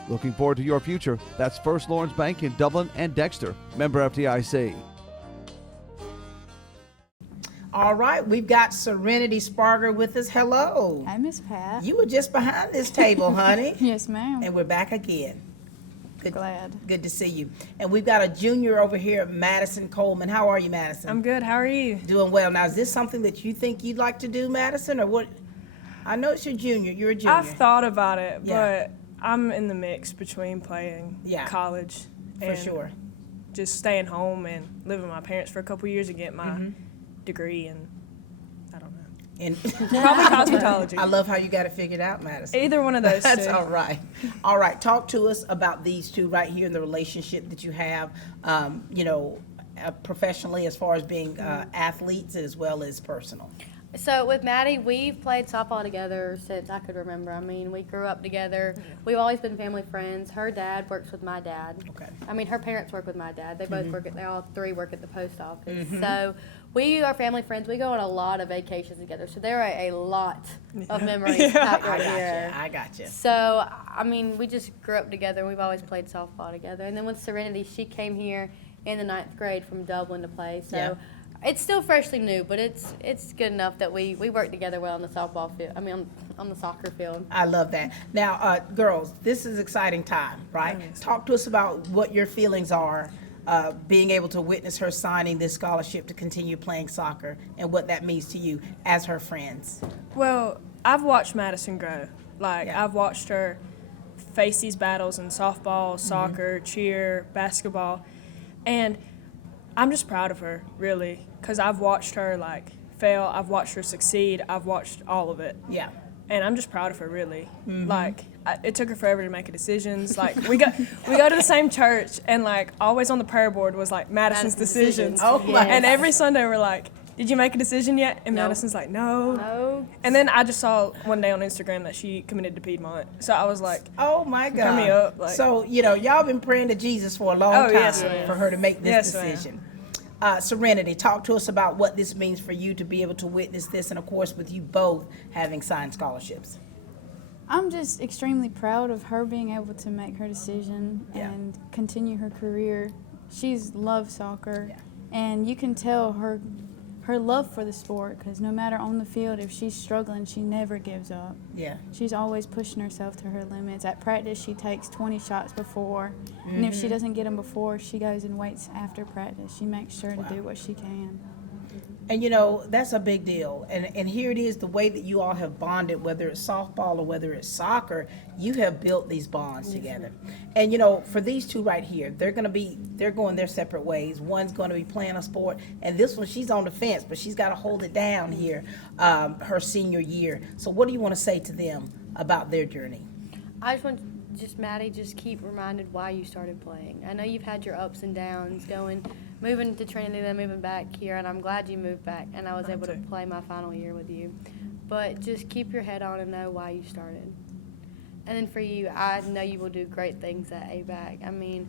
Looking forward to your future? That's First Lawrence Bank in Dublin and Dexter. Member FDIC. All right, we've got Serenity Sparger with us. Hello. Hi, Miss Pat. You were just behind this table, honey. Yes, ma'am. And we're back again. Glad. Good to see you. And we've got a junior over here, Madison Coleman. How are you, Madison? I'm good. How are you? Doing well. Now, is this something that you think you'd like to do, Madison, or what? I know it's your junior. You're a junior. I've thought about it, Yeah. but I'm in the mix between playing college and sure. just staying home and living with my parents for a couple years and get my degree and I don't know. And probably cosmetology. I love how you got it figured out, Madison. Either one of those That's two. all right. All right, talk to us about these two right here in the relationship that you have, professionally as far as being athletes as well as personal. So with Maddie, we've played softball together since I could remember. I mean, we grew up together. We've always been family friends. Her dad works with my dad. Okay. I mean, her parents work with my dad. They both work they all three work at the post office. Mhm. So we are family friends. We go on a lot of vacations together. So there are a lot of memories packed right here. I got you. So, I mean, we just grew up together. We've always played softball together. And then with Serenity, she came here in the 9th grade from Dublin to play. So. Yeah. It's still freshly new, but it's good enough that we work together well on the softball field. I mean, on the soccer field. I love that. Now, girls, this is exciting time, right? Talk to us about what your feelings are being able to witness her signing this scholarship to continue playing soccer and what that means to you as her friends. Well, I've watched Madison grow. Like, I've watched her face these battles in softball, soccer, cheer, basketball, and I'm just proud of her, really, because I've watched her, like, fail. I've watched her succeed. I've watched all of it. Yeah. And I'm just proud of her, really. Mhm. Like, it took her forever to make her decisions. Like, we go to the same church, and, like, always on the prayer board was, like, Madison's decisions. Oh, my And gosh. every Sunday we're like, did you make a decision yet? And Madison's like, no. No. And then I just saw one day on Instagram that she committed to Piedmont. So I was like, oh my God. Turn me up. Like, so, y'all been praying to Jesus for a long time yes, ma'am. for her to make this Yes, ma'am. decision. Serenity, talk to us about what this means for you to be able to witness this, and of course with you both having signed scholarships. I'm just extremely proud of her being able to make her decision and continue her career. She's loved soccer, and you can tell her love for the sport, because no matter on the field, if she's struggling, she never gives up. Yeah. She's always pushing herself to her limits. At practice, she takes 20 shots before, and if she doesn't get them before, she goes and waits after practice. She makes sure to do what she can. And you know, that's a big deal. And here it is, the way that you all have bonded, whether it's softball or whether it's soccer, you have built these bonds together. And you know, for these two right here, they're going their separate ways. One's going to be playing a sport, and this one, she's on the fence, but she's got to hold it down here, her senior year. So what do you want to say to them about their journey? I just want Maddie, just keep reminded why you started playing. I know you've had your ups and downs moving to Trinity, then moving back here, and I'm glad you moved back and I was able to play my final year with you. But just keep your head on and know why you started. And then for you, I know you will do great things at ABAC. I mean,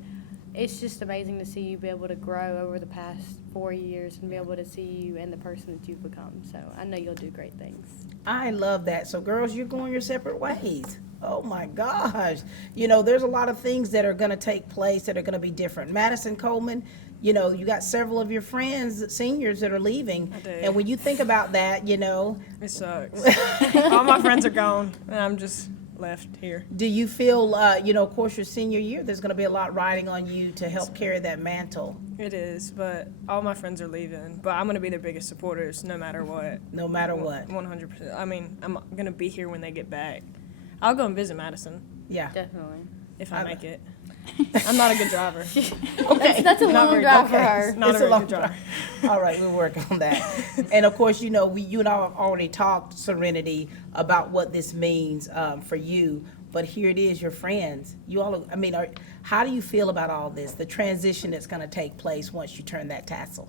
it's just amazing to see you be able to grow over the past 4 years and be able to see you and the person that you've become. So I know you'll do great things. I love that. So girls, you're going your separate ways. Oh my gosh. You know, there's a lot of things that are going to take place that are going to be different. Madison Coleman, you know, you got several of your friends, seniors, that are leaving. I do. And when you think about that, you know. It sucks. All my friends are gone, and I'm just left here. Do you feel, you know, of course, your senior year, there's going to be a lot riding on you to help carry that mantle? It is, but all my friends are leaving. But I'm going to be their biggest supporters no matter what. No matter what. 100%. I mean, I'm going to be here when they get back. I'll go and visit Madison. Yeah. Definitely. If I make it. I'm not a good driver. Okay. That's a long drive for her. Not It's a very long good driver. All right, we'll work on that. And of course, you know, you and I have already talked, Serenity, about what this means for you. But here it is, your friends. You all, I mean, how do you feel about all this, the transition that's going to take place once you turn that tassel?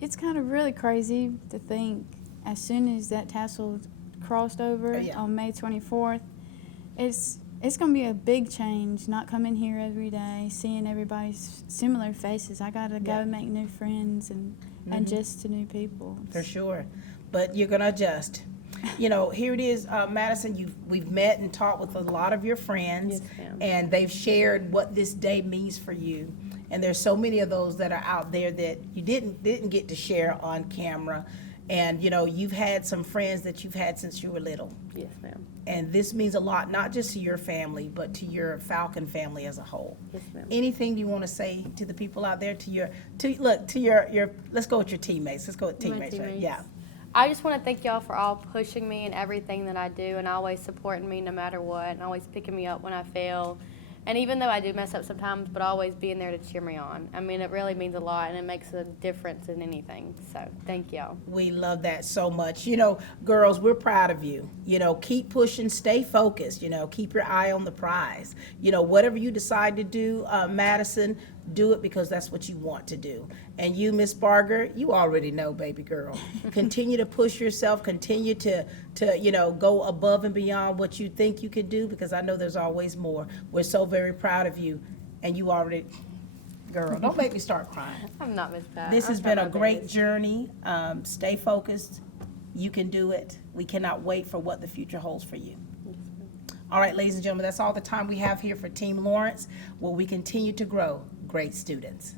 It's kind of really crazy to think as soon as that tassel crossed over on May 24th, it's going to be a big change, not coming here every day, seeing everybody's similar faces. I got to go and make new friends and adjust to new people. For sure. But you're going to adjust. You know, here it is, Madison, we've met and talked with a lot of your friends, and they've shared what this day means for you. And there's so many of those that are out there that you didn't get to share on camera. And, you know, you've had some friends that you've had since you were little. Yes, ma'am. And this means a lot, not just to your family, but to your Falcon family as a whole. Yes, ma'am. Anything you want to say to the people out there, your let's go with your teammates. Let's go with teammates, right? Yeah. I just want to thank y'all for all pushing me in everything that I do and always supporting me no matter what and always picking me up when I fail. And even though I do mess up sometimes, but always being there to cheer me on. I mean, it really means a lot, and it makes a difference in anything. So, thank y'all. We love that so much. You know, girls, we're proud of you. You know, keep pushing, stay focused, you know, keep your eye on the prize. You know, whatever you decide to do, Madison, do it because that's what you want to do. And you, Miss Barger, you already know, baby girl. Continue to push yourself, continue to you know, go above and beyond what you think you could do, because I know there's always more. We're so very proud of you, and you already, girl, don't make me start crying. I'm not Miss Pat. This has been a great journey. Stay focused. You can do it. We cannot wait for what the future holds for you. All right, ladies and gentlemen, that's all the time we have here for Team Lawrence, where we continue to grow great students.